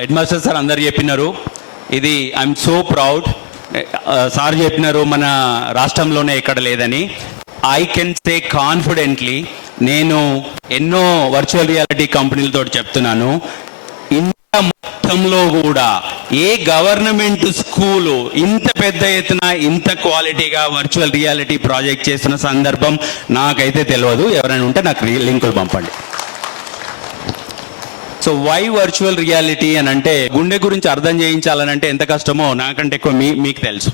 Head master sir అందరు చెప్పినారు. ఇది ఐఎమ్ సో ప్రౌడ్. సార్ చెప్పినారు మన రాష్ట్రంలోనే ఎక్కడ లేదని. ఐ కెన్ సే కాన్ఫిడెంట్లీ, నేను ఎన్నో వర్చువల్ రియాలిటీ కంపెనీలతో చెప్తున్నాను, ఇండియా మొత్తంలో కూడా ఏ గవర్నమెంట్ స్కూలు ఇంత పెద్ద ఎత్తున ఇంత క్వాలిటీగా వర్చువల్ రియాలిటీ ప్రాజెక్ట్ చేస్తున్న సందర్భం నాకైతే తెలియదు. ఎవరైనా ఉంటే నాకు లింకులు పంపండి. సో వై వర్చువల్ రియాలిటీ అని అంటే, గుండె గురించి అర్థం చేయించాలనంటే ఎంత కష్టమో నాకంటే ఎక్కువ మీకు తెలుసు.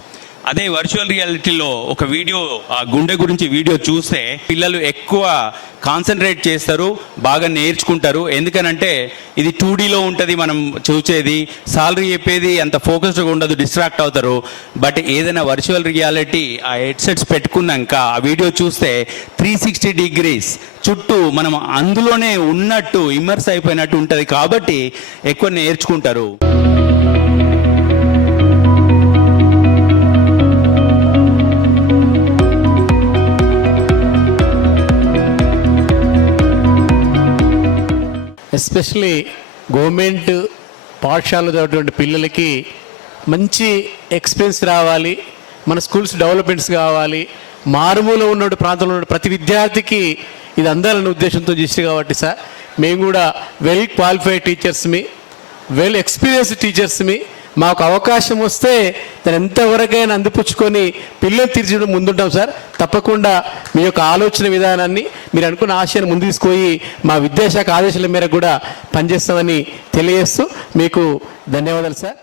అదే వర్చువల్ రియాలిటీలో ఒక వీడియో, ఆ గుండె గురించి వీడియో చూస్తే పిల్లలు ఎక్కువ కాన్సన్ట్రేట్ చేస్తారు, బాగా నేర్చుకుంటారు. ఎందుకనంటే ఇది 2Dలో ఉంటుంది, మనం చూసేది సాలరీ చెప్పేది అంత ఫోకస్డ్గా ఉండదు, డిస్ట్రాక్ట్ అవుతారు. బట్ ఏదైనా వర్చువల్ రియాలిటీ ఆ హెడ్సెట్స్ పెట్టుకున్నాక ఆ వీడియో చూస్తే 360 degrees చుట్టూ మనం అందులోనే ఉన్నట్టు ఇమ్మర్స్ అయిపోయినట్టు ఉంటుంది. కాబట్టి ఎక్కువ నేర్చుకుంటారు. ఎస్పెషలీ గవర్నమెంట్ పాఠశాలలో చదివేటువంటి పిల్లలకి మంచి ఎక్స్పీరియన్స్ రావాలి, మన స్కూల్స్ డెవలప్మెంట్స్ కావాలి, మారుమూల ఉన్న ప్రాంతంలో ఉన్న ప్రతి విద్యార్థికి ఇది అందాలనే ఉద్దేశంతో చేసి కాబట్టి సార్, మేము కూడా వెల్ క్వాలిఫైడ్ టీచర్స్మి, వెల్ ఎక్స్పీరియన్స్డ్ టీచర్స్మి. మాకు అవకాశం వస్తే దాన్ని ఎంతవరకైనా అందిపుచ్చుకొని పిల్లలు తీర్చడం ముందుంటాం సార్. తప్పకుండా మీ యొక్క ఆలోచన విధానాన్ని, మీరు అనుకున్న ఆశయాన్ని ముందు తీసుకుపోయి మా విద్యాశాఖ ఆదేశాల మేరకు కూడా పనిచేస్తామని తెలియజేస్తూ మీకు ధన్యవాదాలు సార్.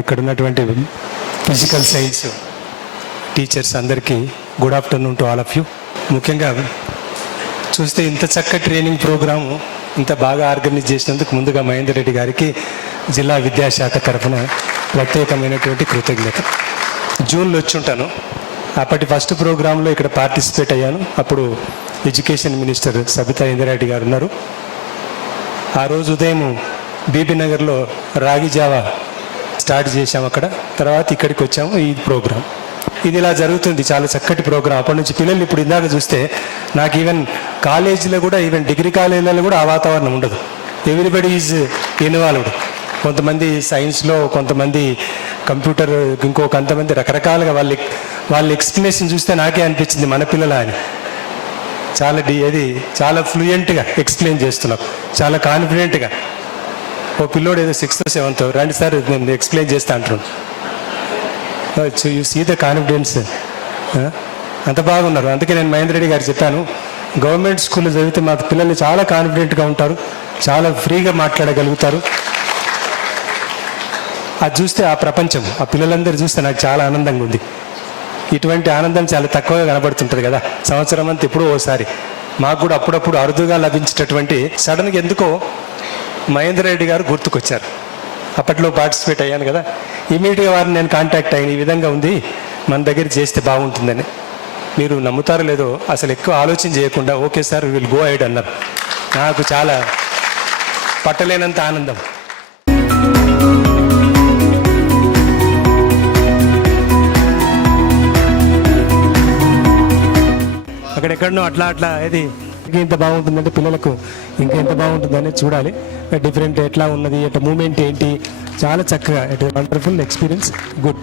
ఇక్కడ ఉన్నటువంటి ఫిజికల్ సైన్స్ టీచర్స్ అందరికీ good afternoon to all of you. ముఖ్యంగా చూస్తే ఇంత చక్కటి ట్రైనింగ్ ప్రోగ్రాము ఇంత బాగా ఆర్గనైజ్ చేసినందుకు ముందుగా మహేందర్ రెడ్డి గారికి జిల్లా విద్యాశాఖ తరఫున ప్రత్యేకమైనటువంటి కృతజ్ఞత. జూన్లో వచ్చి ఉంటాను, అప్పటి ఫస్ట్ ప్రోగ్రాంలో ఇక్కడ పార్టిసిపేట్ అయ్యాను. అప్పుడు ఎడ్యుకేషన్ మినిస్టర్ సబితా ఇంద్రారెడ్డి గారు ఉన్నారు. ఆ రోజు ఉదయం బీబీ నగర్లో రాగి జావా స్టార్ట్ చేసాము, అక్కడ తర్వాత ఇక్కడికి వచ్చాము. ఈ ప్రోగ్రాం ఇది ఇలా జరుగుతుంది, చాలా చక్కటి ప్రోగ్రాం. అప్పటి నుంచి పిల్లలు ఇప్పుడు ఇందాక చూస్తే నాకు ఈవెన్ కాలేజీలో కూడా, ఈవెన్ డిగ్రీ కాలేజీలలో కూడా ఆ వాతావరణం ఉండదు. Everybody is involved. కొంతమంది సైన్స్లో, కొంతమంది కంప్యూటర్, కొంతమంది రకరకాలుగా వాళ్ళ ఎక్స్ప్లెనేషన్ చూస్తే నాకే అనిపించింది మన పిల్లల అని. చాలా ఫ్లూయెంట్గా ఎక్స్ప్లెయిన్ చేస్తున్నాం, చాలా కాన్ఫిడెంట్గా. ఓ పిల్లోడు ఏదో 6th or 7th రండి సార్ నేను ఎక్స్ప్లెయిన్ చేస్తా అంటున్నాను. యూ సీ ద కాన్ఫిడెన్స్, అంత బాగున్నారు. అందుకే నేను మహేందర్ రెడ్డి గారు చెప్పాను, గవర్నమెంట్ స్కూల్లో చదివితే మా పిల్లలు చాలా కాన్ఫిడెంట్గా ఉంటారు, చాలా ఫ్రీగా మాట్లాడగలుగుతారు. అది చూస్తే ఆ ప్రపంచం, ఆ పిల్లలందరూ చూస్తే నాకు చాలా ఆనందంగా ఉంది. ఇటువంటి ఆనందం చాలా తక్కువగా కనబడుతుంటుంది కదా, సంవత్సరం అంతా ఎప్పుడో ఓసారి. మాకు కూడా అప్పుడప్పుడు అరుదుగా లభించేటటువంటి సడన్గా ఎందుకో మహేందర్ రెడ్డి గారు గుర్తుకొచ్చారు. అప్పట్లో పార్టిసిపేట్ అయ్యాను కదా, ఇమీడియట్గా వారిని నేను కాంటాక్ట్ అయ్యాను. ఈ విధంగా ఉంది, మన దగ్గర చేస్తే బాగుంటుందని. మీరు నమ్ముతారో లేదో, అసలు ఎక్కువ ఆలోచన చేయకుండా okay sir will go ahead అన్నారు. నాకు చాలా పట్టలేనంత ఆనందం. అక్కడెక్కడనో అట్లా ఇది ఇంత బాగుంటుందంటే పిల్లలకు ఇంకా ఎంత బాగుంటుందని చూడాలి. డిఫరెంట్ ఎట్లా ఉన్నది, మూమెంట్ ఏంటి, చాలా చక్కగా, వండర్ఫుల్ ఎక్స్పీరియన్స్, గుడ్.